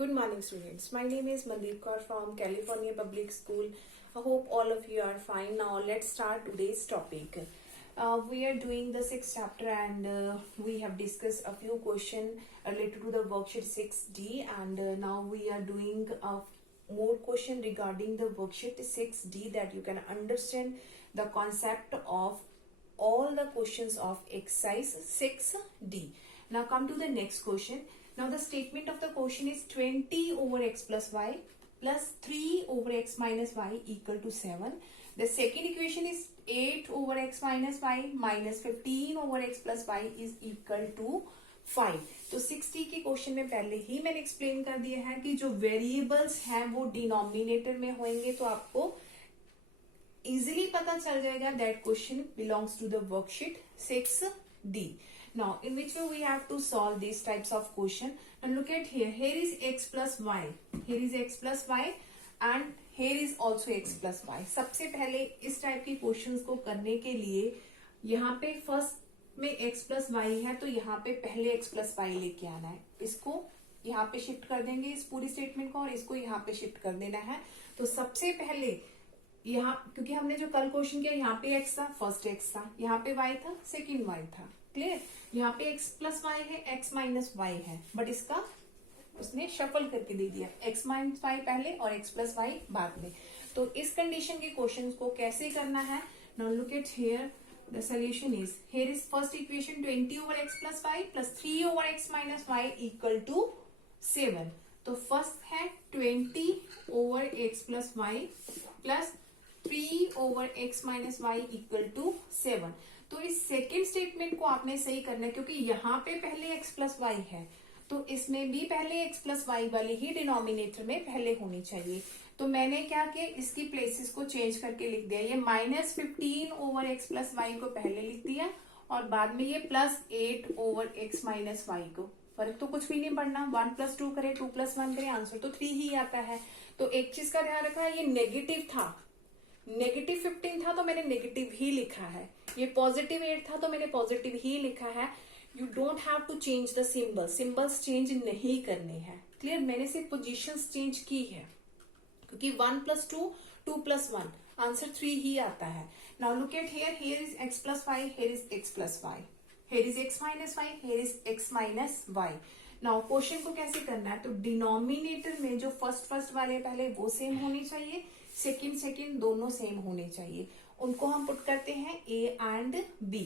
Good morning, students. My name is Mandeep Kaur from California Public School. I hope all of you are fine. Now, let's start today's topic. We are doing the sixth chapter and we have discussed a few questions related to the worksheet 6D, and now we are doing more question regarding the worksheet 6D, that you can understand the concept of all the questions of exercise 6D. Now come to the next question. Now the statement of the question is 20 over x plus y plus 3 over x minus y equal to 7. The second equation is 8 over x minus y minus 15 over x plus y is equal to 5. तो 60 के क्वेश्चन में पहले ही मैंने एक्सप्लेन कर दिया है कि जो वेरिएबल्स हैं वो डिनोमिनेटर में होंगे, तो आपको इजिली पता चल जाएगा that question belongs to the worksheet 6D. Now, in which way we have to solve these types of question. And look at here. Here is x plus y. Here is x plus y, and here is also x plus y. सबसे पहले इस टाइप के क्वेश्चंस को करने के लिए यहाँ पे फर्स्ट में x plus y है, तो यहाँ पे पहले x plus y लेके आना है. इसको यहाँ पे शिफ्ट कर देंगे इस पूरी स्टेटमेंट को, और इसको यहाँ पे शिफ्ट कर देना है. तो सबसे पहले यहाँ, क्योंकि हमने जो कल क्वेश्चन किया, यहाँ पे x था, फर्स्ट x था, यहाँ पे y था, सेकेंड y था. क्लियर? यहाँ पे x प्लस वाई है, x माइनस वाई है, बट इसका उसने शफल करके दे दिया, x माइनस वाई पहले और x प्लस वाई बाद में. तो इस कंडीशन के क्वेश्चंस को कैसे करना है? Now look at here. The solution is, here is first equation 20 over x plus y plus 3 over x minus y equal to 7. तो फर्स्ट है 20 over x plus y plus 3 over x minus y equal to 7. तो इस second statement को आपने सही करना है, क्योंकि यहाँ पे पहले x प्लस वाई है, तो इसमें भी पहले x प्लस वाई वाली ही डिनोमिनेटर में पहले होनी चाहिए. तो मैंने क्या किया, इसकी प्लेसेस को चेंज करके लिख दिया. ये minus 15 over x plus y को पहले लिख दिया, और बाद में ये plus 8 over x minus y को. फर्क तो कुछ भी नहीं पड़ना, 1 प्लस 2 करे, 2 प्लस 1 करे, आंसर तो 3 ही आता है. तो एक चीज का ध्यान रखा, ये नेगेटिव था, नेगेटिव 15 था तो मैंने नेगेटिव ही लिखा है. ये पॉजिटिव 8 था तो मैंने पॉजिटिव ही लिखा है. You don't have to change the symbol, symbols change नहीं करने हैं. क्लियर? मैंने सिर्फ पोजीशंस चेंज की है, क्योंकि 1 प्लस 2, 2 प्लस 1, आंसर 3 ही आता है. Now look at here. Here is x plus y, here is x plus y, here is x minus y, here is x minus y. Now question को कैसे करना है? तो डिनोमिनेटर में जो फर्स्ट वाले पहले वो सेम होनी चाहिए, सेकेंड दोनों सेम होने चाहिए. उनको हम पुट करते हैं a एंड b.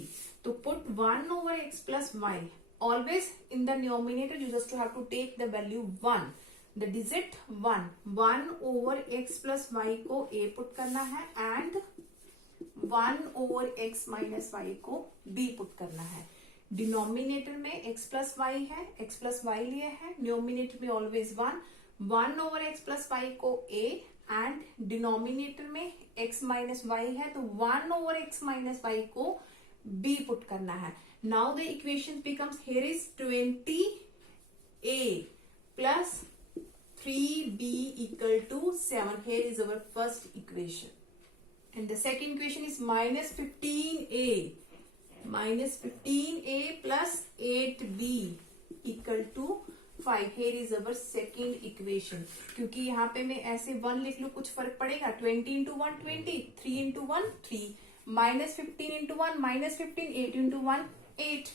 तो put 1 over x plus y, always in the denominator you just have to take the value 1, the digit 1 over x plus y को a पुट करना है, and 1 over x minus y को b put करना है. Denominator में x plus y है, x plus y लिए है, डिनोमिनेटर में always 1 over x plus y को a, एंड डिनोमिनेटर में x माइनस वाई है, तो 1 ओवर x माइनस वाई को b पुट करना है. Now the equation becomes, here is 20a plus 3b equal to 7. Here is our first equation, and the second equation is minus 15a plus 8b equal to 5. Here is our second equation. क्योंकि यहाँ पे मैं ऐसे 1 लिख लू, कुछ फर्क पड़ेगा? 20 इंटू 1 20, 3 इंटू 1 3, माइनस 15 इंटू 1 माइनस 15, 8 इंटू 1 8.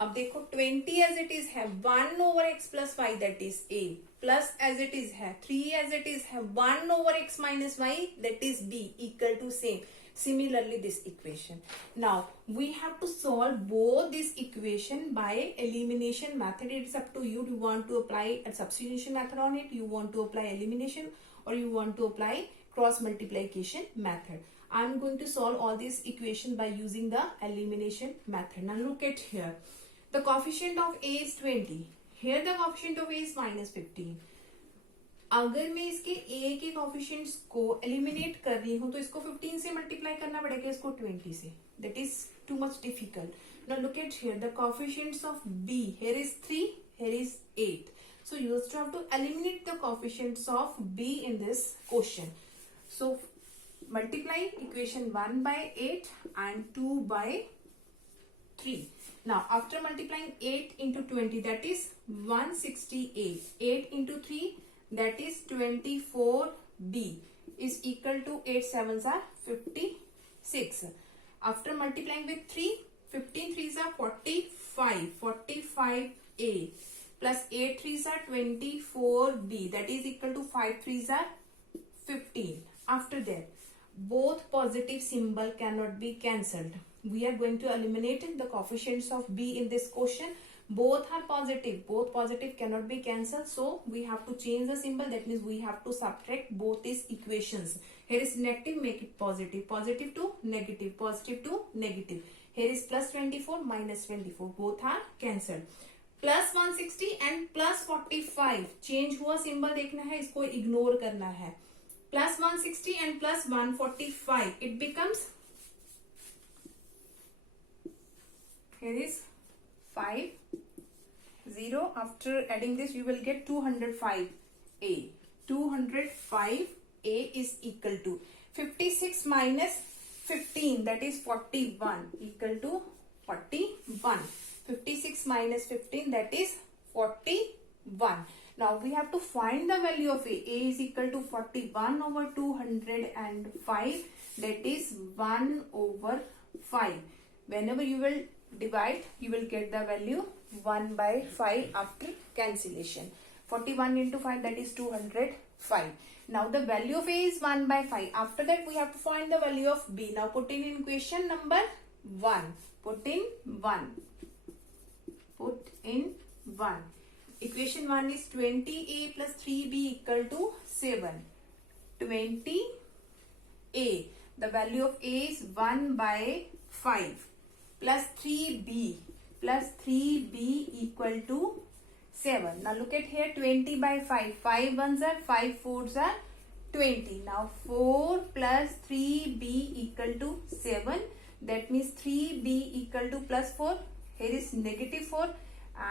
अब देखो 20 एज इट इज है 1 over x plus y that is a, plus as it is है 3 एज इट इज है 1 over x minus y that is b equal to same. Similarly, this equation. Now, we have to solve both this equation by elimination method. It's up to you. You want to apply a substitution method on it, you want to apply elimination, or you want to apply cross multiplication method. I'm going to solve all these equations by using the elimination method. Now, look at here. The coefficient of a is 20. Here, the coefficient of a is minus 15. अगर मैं इसके a के कोफिशिएंट्स को एलिमिनेट कर रही हूं, तो इसको 15 से मल्टीप्लाई करना पड़ेगा, इसको 20 से. That is too much difficult. Now look at here. The coefficients of b, here is 3, here is 8. So you just have to eliminate the coefficients of b in this question. So multiply equation 1 by 8 and 2 by 3. Now after multiplying 8 into 20, that is 168. 8 into 3, that is 24b, is equal to 8 sevens are 56. After multiplying with 3, 15 threes are 45. 45a plus 8 threes are 24b, that is equal to 5 threes are 15. After that, both positive symbol cannot be cancelled. We are going to eliminate the coefficients of b in this question. Both are positive. Both positive cannot be cancelled. So we have to change the symbol. That means we have to subtract both these equations. Here is negative, make it positive. Positive to negative. Positive to negative. Here is plus 24 minus 24. Both are cancelled. Plus 160 and plus 45 चेंज हुआ सिंबल देखना है, इसको इग्नोर करना है. प्लस 160 and plus 145, it becomes, here is 50. After adding this you will get 205a. 205a is equal to 56 minus 15, that is 41, equal to 41. 56 minus 15, that is 41. Now we have to find the value of a. A is equal to 41 over 205, that is 1 over 5. Whenever you will divide, you will get the value 1 by 5 after cancellation. 41 into 5, that is 205. Now the value of a is 1 by 5. After that we have to find the value of b. Now put in equation number 1. Put in 1. Put in 1. Equation 1 is 20a plus 3b equal to 7. 20a. The value of a is 1 by 5 plus 3b equal to 7. Now look at here, 20 by 5. 5 ones are 5 fours are 20. Now 4 plus 3b equal to 7. That means 3b equal to plus 4. Here is negative 4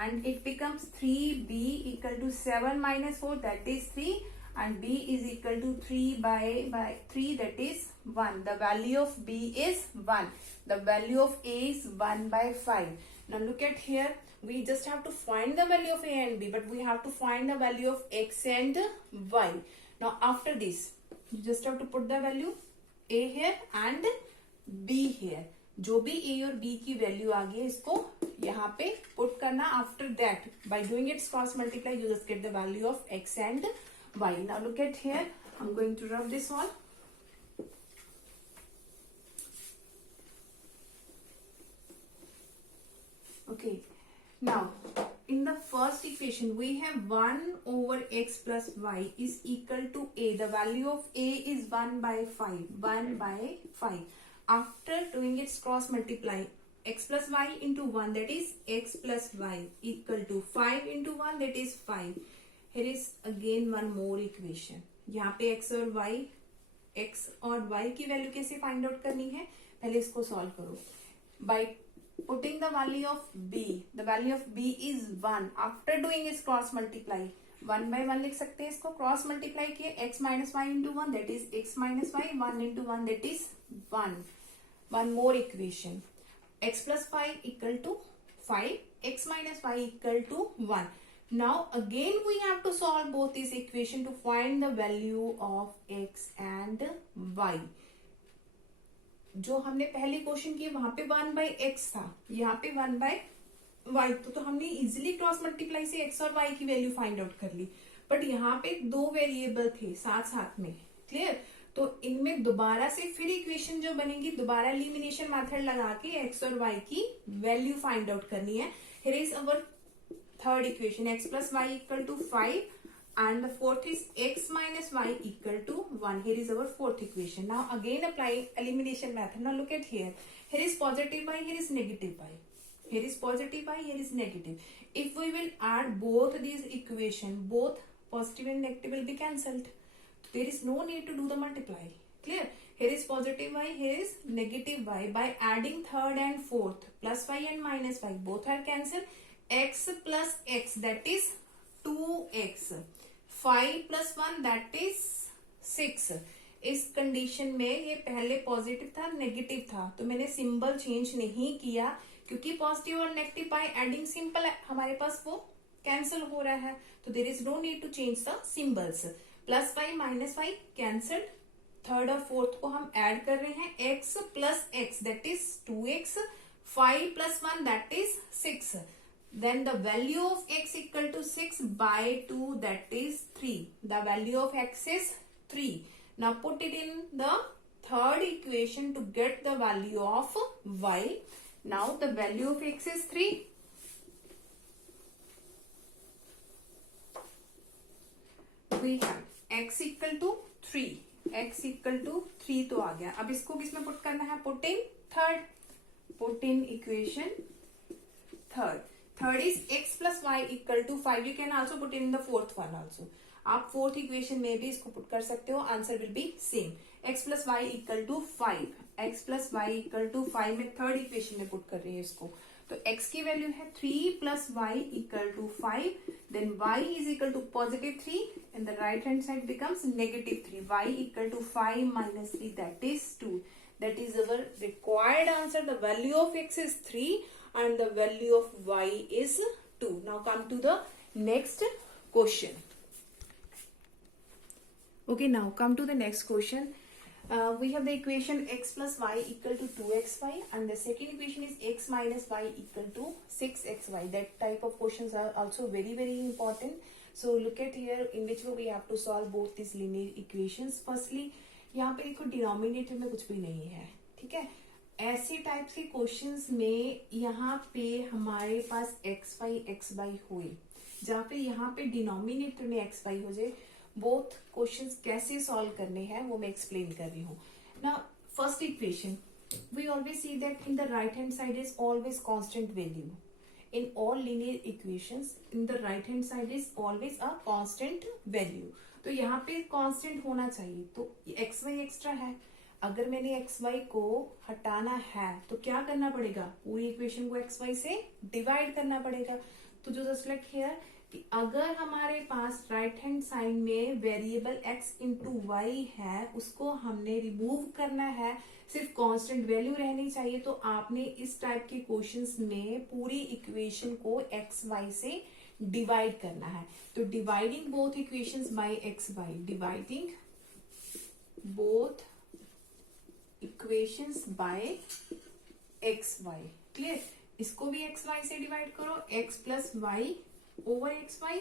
and it becomes 3b equal to 7 minus 4, that is 3, and b is equal to 3 by 3, that is 1. The value of b is 1. The value of a is 1 by 5. Now look at here, we just have to find the value of a and b, but we have to find the value of x and y. Now after this, you just have to put the value a here and b here. जो भी a और b की वैल्यू आ गई है इसको यहाँ पे put करना. After that by doing its cross multiply you just get the value of x and y. Now look at here, I am going to rub this all. Okay, now in the first equation we have 1 over x plus y is equal to a. The value of a is 1 by 5. 1 by 5. After doing its cross multiply, x plus y into 1, that is x plus y equal to 5 into 1, that is 5. Here is again one more equation. यहाँ पे x और y की वैल्यू कैसे find out करनी है, पहले इसको सॉल्व करो. By putting the value of b, the value of b is 1. After doing its cross multiply, 1 by 1 लिख सकते हैं इसको. क्रॉस मल्टीप्लाई किए x minus y into 1, that is x minus y. 1 into 1, that is 1. One more equation, x plus 5 equal to 5, x minus y equal to 1. Now again we have to solve both these equation to find the value of x and y. जो हमने पहले क्वेश्चन किए वहां पे 1 by x था, यहाँ पे 1 by y, तो हमने इजिली क्रॉस मल्टीप्लाई से x और y की वैल्यू फाइंड आउट कर ली. बट यहाँ पे दो वेरिएबल थे साथ में. क्लियर? तो इनमें दोबारा से फिर इक्वेशन जो बनेगी, दोबारा एलिमिनेशन मेथड लगा के x और y की वैल्यू फाइंड आउट करनी है. Here is our third equation, x plus y equal to 5 and the fourth is x minus y equal to 1. Here is our fourth equation. Now again apply elimination method. Now look at here. Here is positive y, here is negative y. Here is positive y, here is negative. If we will add both these equation, both positive and negative will be cancelled. There is no need to do the multiply. Clear? Here is positive y, here is negative y. By adding third and fourth, plus y and minus y, both are cancelled. X plus x, that is 2x. 5 plus 1, that is 6. इस कंडीशन में ये पहले पॉजिटिव था, नेगेटिव था, तो मैंने symbol change नहीं किया क्योंकि पॉजिटिव और नेगेटिव बाय एडिंग सिंपल है, हमारे पास वो कैंसिल हो रहा है, तो there is no need to change the symbols. Plus y minus y cancelled, third और फोर्थ को हम ऐड कर रहे हैं, x प्लस x that is 2x, 5 plus 1 that is 6, then the value of x equal to 6 by 2 that is 3. The value of x is 3. Now put it in the third equation to get the value of y. Now the value of x is 3. We have x equal to 3. x equal to 3 तो आ गया। अब इसको किसमें पुट करना है? Put in third, put in equation third. Third is x plus y equal to 5. You can also put in the fourth one also. आप fourth equation में भी इसको पुट कर सकते हो, answer will be same. x plus y equal to 5, x plus y equal to 5 में third equation में पुट कर रही है इसको, तो x की वैल्यू है 3 plus y equal to 5, then y is equal to positive 3 and the right hand side becomes negative 3. y equal to 5 minus 3 that is 2. That is our required answer. The value of x is 3 and the value of y is 2. Now come to the next question. Okay, now come to the next question. We have the equation x plus y equal to 2xy and the second equation is x minus y equal to 6xy. That type of questions are also very important. So look at here, in which way we have to solve both these linear equations. Firstly, यहाँ पे देखो डिनोमिनेटर में कुछ भी नहीं है, ठीक है। ऐसे टाइप्स के क्वेश्चंस में यहाँ पे हमारे पास एक्स वाई हुई, जहाँ पे यहाँ पे डिनोमिनेटर में एक्स वाई हो जाए, बोथ क्वेश्चंस कैसे सॉल्व करने हैं वो मैं एक्सप्लेन कर रही हूँ ना। First equation, we always see that in the right hand side is always constant value. In all linear equations in the right hand side is always a constant value, तो यहाँ पे कांस्टेंट होना चाहिए, तो एक्स वाई एक्स्ट्रा है। अगर मैंने x Y को हटाना है तो क्या करना पड़ेगा? पूरी इक्वेशन को एक्स वाई से डिवाइड करना पड़ेगा। तो जो जस्ट लाइक हियर कि अगर हमारे पास राइट हैंड साइड में वेरिएबल एक्स इंटू वाई है, उसको हमने रिमूव करना है, सिर्फ कांस्टेंट वैल्यू रहनी चाहिए, तो आपने इस टाइप के क्वेश्चंस में पूरी इक्वेशन को एक्स वाई से डिवाइड करना है। तो dividing both equations by x y, dividing both equations by x y, clear. इसको भी एक्स वाई से डिवाइड करो, x plus y over x y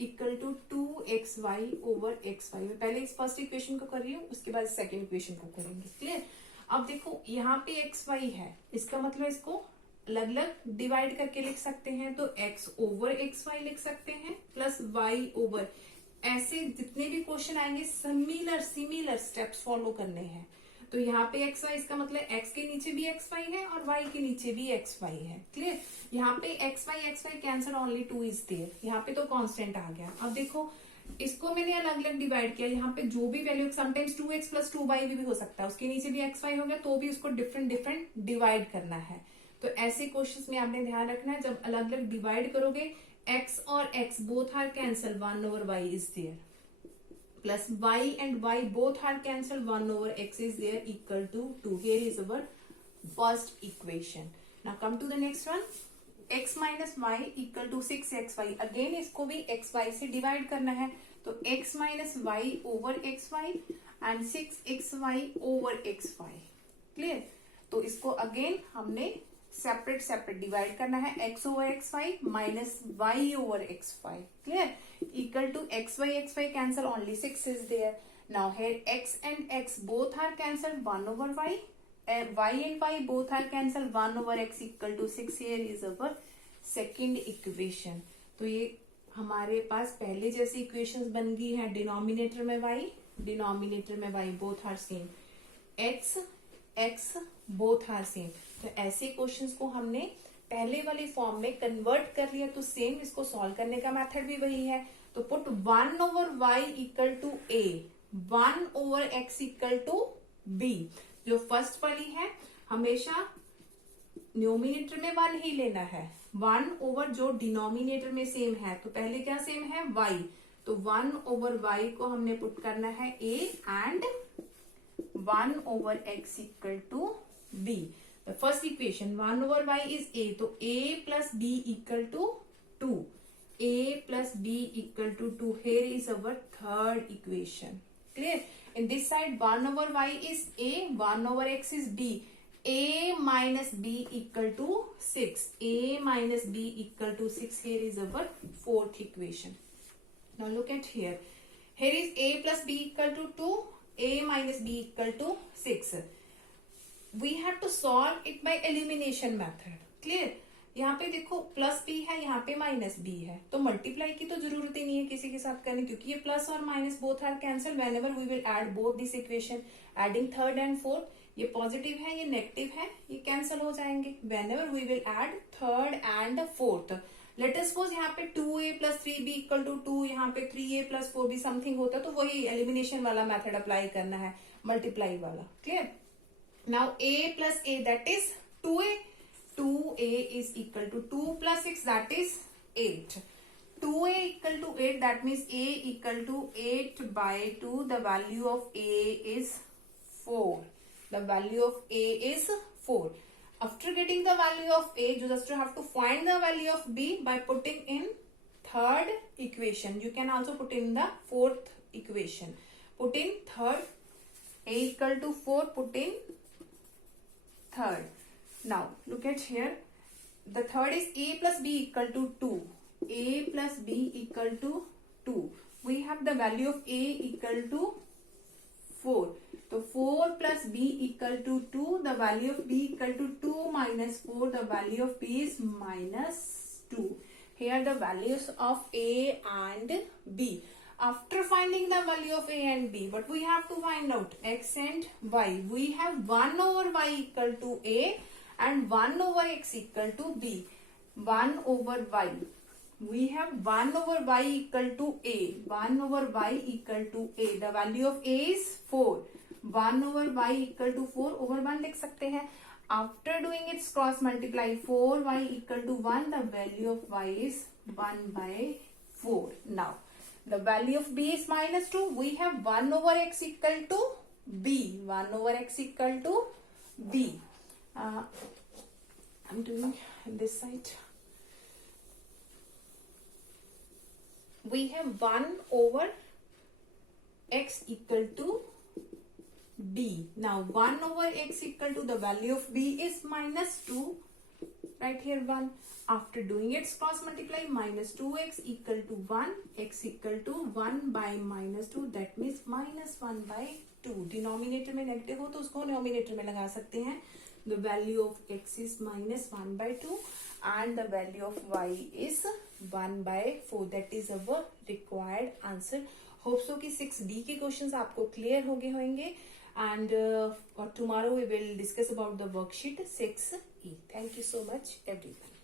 equal to 2xy over x y. मैं पहले इस फर्स्ट इक्वेशन को कर रही हूँ, उसके बाद सेकेंड इक्वेशन को करेंगे, क्लियर। अब देखो यहाँ पे एक्स वाई है, इसका मतलब इसको अलग अलग डिवाइड करके लिख सकते हैं, तो x ओवर एक्स वाई लिख सकते हैं प्लस y ओवर। ऐसे जितने भी क्वेश्चन आएंगे सिमिलर स्टेप्स फॉलो करने हैं। तो यहाँ पे एक्स वाई, इसका मतलब x के नीचे भी एक्स वाई है और y के नीचे भी एक्स वाई है, क्लियर। यहाँ पे x y cancel, only 2 is there, यहाँ पे तो कांस्टेंट आ गया। अब देखो इसको मैंने अलग अलग डिवाइड किया, यहाँ पे जो भी value, sometimes 2x plus 2y भी हो सकता है, उसके नीचे भी एक्स वाई हो गया, तो भी उसको डिफरेंट डिवाइड करना है। तो ऐसे क्वेश्चंस में आपने ध्यान रखना है, जब अलग अलग डिवाइड करोगे x और x both are cancel, 1 over y is there, plus y and y both are cancelled, 1 over x is there equal to 2. Here is our first equation. Now come to the next one, x minus y equal to 6xy. Again इसको भी xy से डिवाइड करना है, तो x minus y over xy and 6xy over xy, clear. तो इसको again हमने separate divide करना है, x over x y minus y over x y, clear, equal to x y cancel, only 6 is there. Now here x and x both are cancelled, 1 over y, y and y both are cancelled, 1 over x equal to 6. Here is our second equation. तो ये हमारे पास पहले जैसी इक्वेशंस बन गई है, denominator में y, denominator में y both are same, x both are same. तो ऐसे क्वेश्चंस को हमने पहले वाली फॉर्म में कन्वर्ट कर लिया, तो सेम इसको सॉल्व करने का मेथड भी वही है। तो put 1 over y equal to a, 1 over x equal to b। जो फर्स्ट वाली है हमेशा न्यूमिनेटर में 1 ही लेना है, 1 ओवर जो डिनोमिनेटर में सेम है, तो पहले क्या सेम है y, तो 1 ओवर y को हमने पुट करना है a and 1 over x equal to b। The first equation 1/y is a, तो a plus b equal to 2. a plus b equal to 2. Here is our third equation. Clear? In this side 1/y is a, 1/x is b. a minus b equal to 6. a minus b equal to 6. Here is our fourth equation. Now look at here. Here is a plus b equal to 2. a minus b equal to 6. We have to solve it by elimination method. Clear? यहाँ पे देखो plus B है, यहाँ पे minus B है, तो मल्टीप्लाई की तो जरूरत ही नहीं है किसी के साथ करने, क्योंकि ये प्लस और minus both are cancel whenever we will add both this equation. Adding third and fourth, ये पॉजिटिव है ये नेगेटिव है, ये कैंसिल हो जाएंगे whenever we will add third and fourth. Let us suppose यहाँ पे 2a plus 3b equal to 2, यहाँ पे 3a plus 4b समथिंग होता, तो वही एलिमिनेशन वाला मेथड अप्लाई करना है, मल्टीप्लाई वाला. Clear? Now a plus a that is 2a. 2a is equal to 2 plus 6 that is 8. 2a equal to 8, that means a equal to 8 by 2. The value of a is 4. The value of a is 4. After getting the value of a, you just have to find the value of b by putting in third equation. You can also put in the fourth equation. Put in third, a equal to 4, put in third. Now look at here. The third is a plus b equal to 2. a plus b equal to 2. We have the value of a equal to 4. So 4 plus b equal to 2. The value of b equal to 2 minus 4. The value of b is minus 2. Here the values of a and b. After finding the value of a and b, what we have to find out? X and y. We have 1 over y equal to a and 1 over x equal to b. 1 over y. We have 1 over y equal to a. 1 over y equal to a. The value of a is 4. 1 over y equal to 4 over 1 लिख सकते हैं. After doing its cross multiply, 4y equal to 1. The value of y is 1 by 4. Now, the value of b is minus 2. We have 1 over x equal to b. 1 over x equal to b. I'm doing this side. We have 1 over x equal to b. Now 1 over x equal to the value of b is minus 2. Right here 1. After doing its cross multiply, minus 2x equal to 1. X equal to 1 by minus 2. That means minus 1 by 2. Denominator में नेगेटिव हो तो उसको न्यूमिनेटर में लगा सकते हैं. The value of x is minus 1 by 2 and the value of y is 1 by 4. That is our required answer. Hope so कि 6D के questions आपको clear हो गए होंगे. And tomorrow we will discuss about the worksheet 6E. Thank you so much everyone.